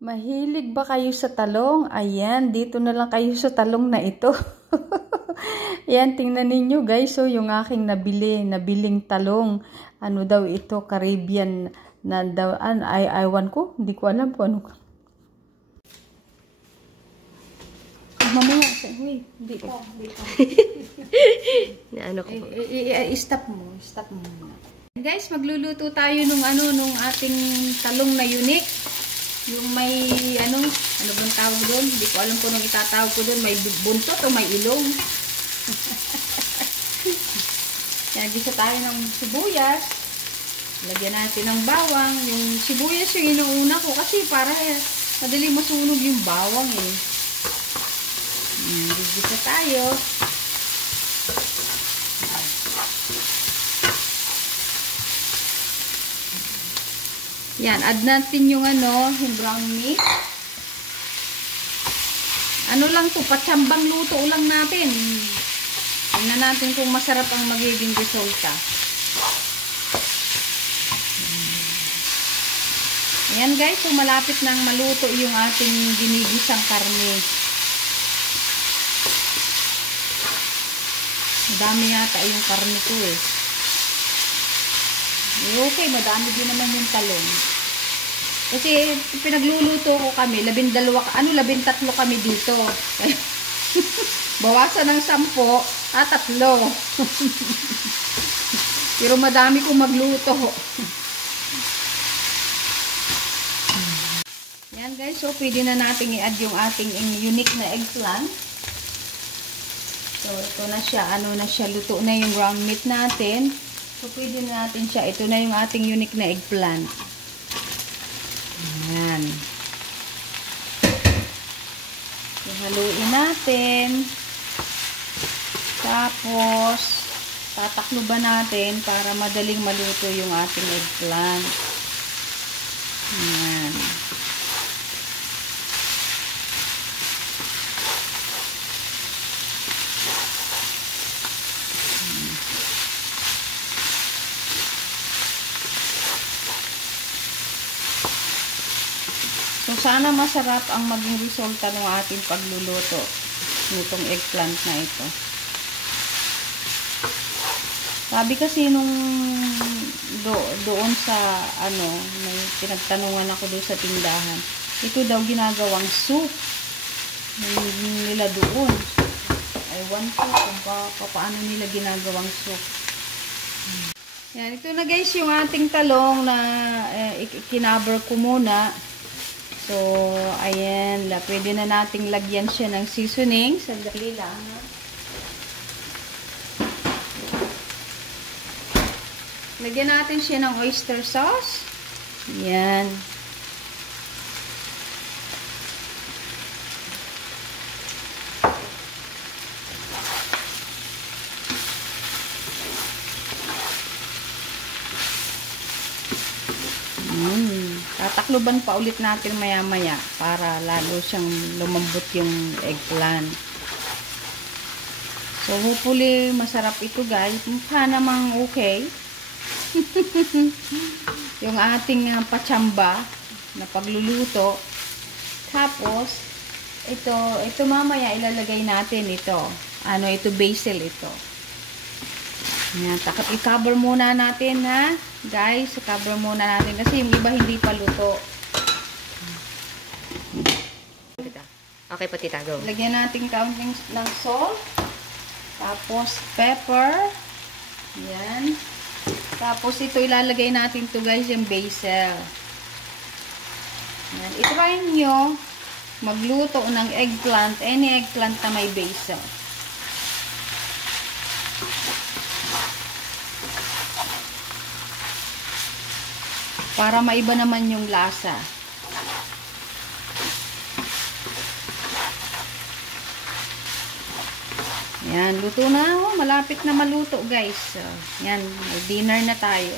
Mahilig ba kayo sa talong? Ayan, dito na lang kayo sa talong na ito. Ayan, tingnan ninyo guys. So, yung aking nabiling talong. Ano daw ito? Caribbean na daw. Aywan ko. Hindi ko alam kung ano. Mamaya. Uy, hindi ko. Ano ko? Stop mo. Stop mo. Guys, magluluto tayo nung ating talong na unique. Yung may, ano bang tawag doon? Hindi ko alam kung anong itatawag ko doon. May buntot o may ilong. Yan, gisa tayo ng sibuyas. Lagyan natin ng bawang. Yung sibuyas yung inuuna ko kasi para madali masunog yung bawang eh. Gisa tayo. Yan, add natin yung yung brown meat. Ano lang to, patsambang luto lang natin. Tingnan natin kung masarap ang magiging resulta. Ayan guys, so malapit nang maluto yung ating ginigisang karne. Madami yata yung karne ko eh. Okay, madami din naman yung talong. Kasi pinagluluto ko kami, 13 kami dito. Bawasan ng 10, 3. Pero madami kong magluto. Yan guys, so pwede na natin i-add yung ating unique na eggplant. So ito na siya, luto na yung ground meat natin. So, pwede na natin siya. Ito na yung ating unique na eggplant. Ayan. So, haluin natin. Tapos, tatakluban natin para madaling maluto yung ating eggplant. Ayan. So, sana masarap ang maging resulta ng ating pagluluto nitong eggplant na ito. Sabi kasi nung doon sa may pinagtanungan ako doon sa tindahan, ito daw ginagawang soup nila doon. Ewan ko kung paano nila ginagawang soup. Yan, ito na guys yung ating talong na kinaber ko muna. So, ayan, pwede na nating lagyan siya ng seasoning. Sandali lang, ha? Lagyan natin siya ng oyster sauce. Ayan. Tatakluban pa ulit natin maya-maya para lalo siyang lumambot yung eggplant. So, hopefully, masarap ito guys. Mukha namang okay. Yung ating patsamba na pagluluto. Tapos, ito mamaya ilalagay natin ito. Ito basil ito. Yan, i-cover muna natin ha. Guys, i-cover muna natin kasi yung iba hindi pa luto. Okay po tita, go. Lagyan natin kaunting ng salt. Tapos pepper. Yan. Tapos ito ilalagay natin to guys, yung basil. Yan. I-try nyo magluto ng eggplant, any eggplant na may basil. Para maiba naman yung lasa. Yan, luto na. Oh, malapit na maluto guys. So, yan, may dinner na tayo.